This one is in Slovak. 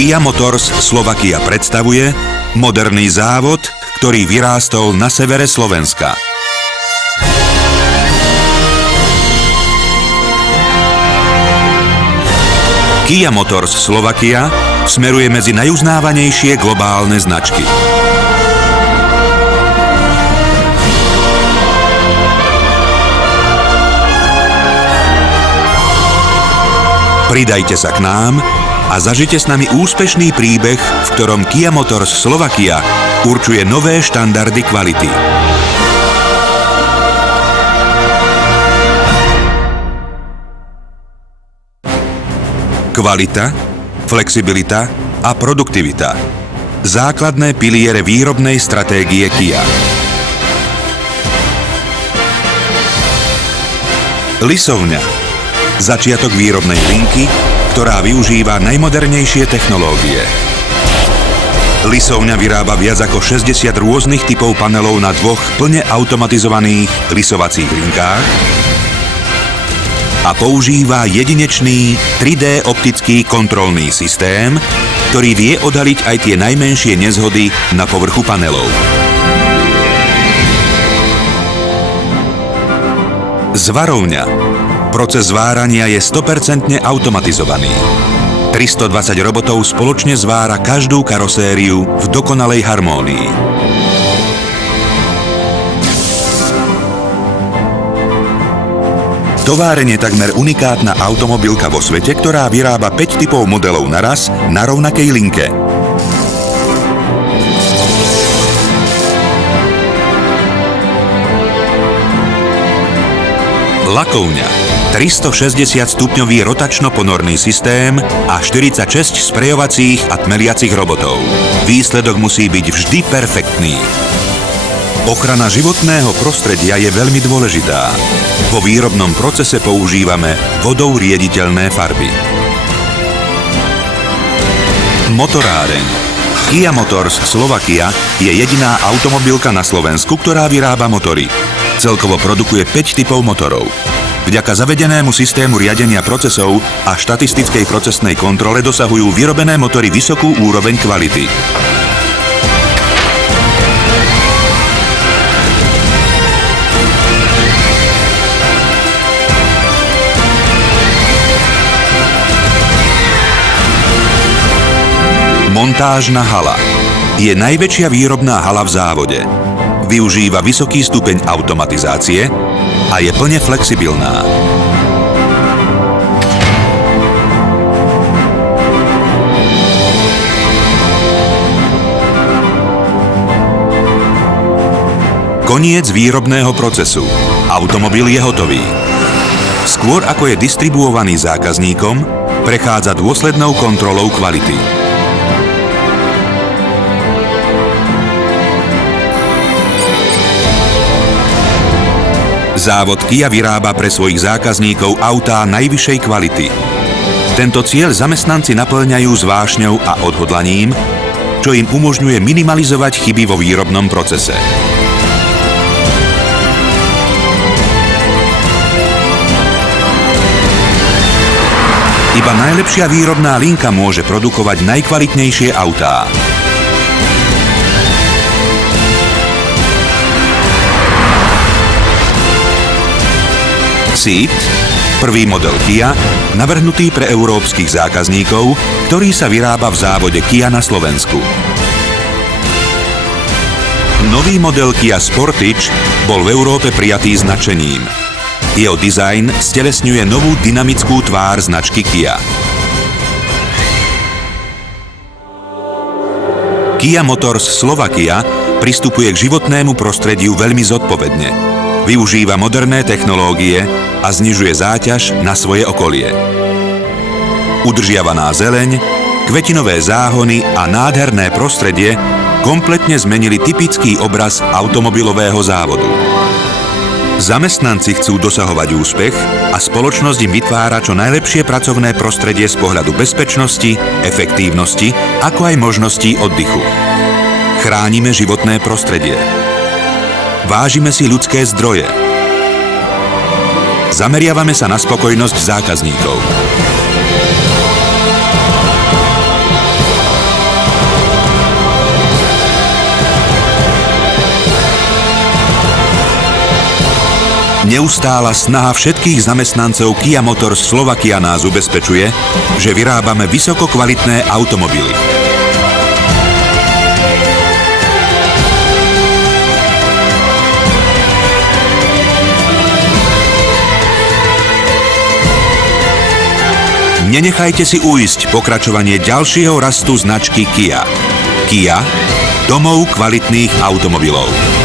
Kia Motors Slovakia predstavuje moderný závod, ktorý vyrástol na severe Slovenska. Kia Motors Slovakia smeruje medzi najuznávanejšie globálne značky. Pridajte sa k nám a zažite s nami úspešný príbeh, v ktorom Kia Motors Slovakia určuje nové štandardy kvality. Kvalita, flexibilita a produktivita. Základné piliere výrobnej stratégie Kia. Lisovňa. Začiatok výrobnej linky, ktorá využíva najmodernejšie technológie. Lisovňa vyrába viac ako 60 rôznych typov panelov na dvoch plne automatizovaných lisovacích linkách a používa jedinečný 3D optický kontrolný systém, ktorý vie odhaliť aj tie najmenšie nezhody na povrchu panelov. Zvarovňa. Proces zvárania je 100% automatizovaný. 320 robotov spoločne zvára každú karosériu v dokonalej harmónii. Továreň je takmer unikátna automobilka vo svete, ktorá vyrába 5 typov modelov naraz na rovnakej linke. Lakovňa. 360-stupňový rotačno-ponorný systém a 46 sprejovacích a tmeliacich robotov. Výsledok musí byť vždy perfektný. Ochrana životného prostredia je veľmi dôležitá. Vo výrobnom procese používame vodou riediteľné farby. Motoráreň. Kia Motors Slovakia je jediná automobilka na Slovensku, ktorá vyrába motory. Celkovo produkuje 5 typov motorov. Vďaka zavedenému systému riadenia procesov a štatistickej procesnej kontrole dosahujú vyrobené motory vysokú úroveň kvality. Montážna hala. Je najväčšia výrobná hala v závode. Využíva vysoký stupeň automatizácie a je plne flexibilná. Koniec výrobného procesu. Automobil je hotový. Skôr ako je distribuovaný zákazníkom, prechádza dôslednou kontrolou kvality. Závod Kia vyrába pre svojich zákazníkov autá najvyššej kvality. Tento cieľ zamestnanci napĺňajú s vášňou a odhodlaním, čo im umožňuje minimalizovať chyby vo výrobnom procese. Iba najlepšia výrobná linka môže produkovať najkvalitnejšie autá. Ceed, prvý model Kia, navrhnutý pre európskych zákazníkov, ktorý sa vyrába v závode Kia na Slovensku. Nový model Kia Sportage bol v Európe prijatý značením. Jeho dizajn stelesňuje novú dynamickú tvár značky Kia. Kia Motors Slovakia pristupuje k životnému prostrediu veľmi zodpovedne. Využíva moderné technológie a znižuje záťaž na svoje okolie. Udržiavaná zeleň, kvetinové záhony a nádherné prostredie kompletne zmenili typický obraz automobilového závodu. Zamestnanci chcú dosahovať úspech a spoločnosť im vytvára čo najlepšie pracovné prostredie z pohľadu bezpečnosti, efektívnosti, ako aj možností oddychu. Chránime životné prostredie. Vážime si ľudské zdroje. Zameriavame sa na spokojnosť zákazníkov. Neustála snaha všetkých zamestnancov Kia Motors Slovakia nás ubezpečuje, že vyrábame vysokokvalitné automobily. Nenechajte si ujsť pokračovanie ďalšieho rastu značky Kia. Kia, domov kvalitných automobilov.